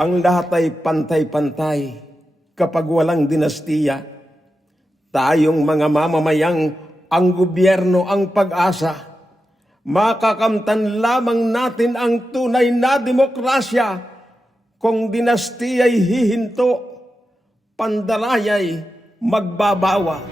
Ang lahat ay pantay-pantay kapag walang dinastiya. Tayong mga mamamayang ang gobyerno ang pag-asa. Makakamtan lamang natin ang tunay na demokrasya kung dinastiya'y hihinto, pandaraya'y magbabawa.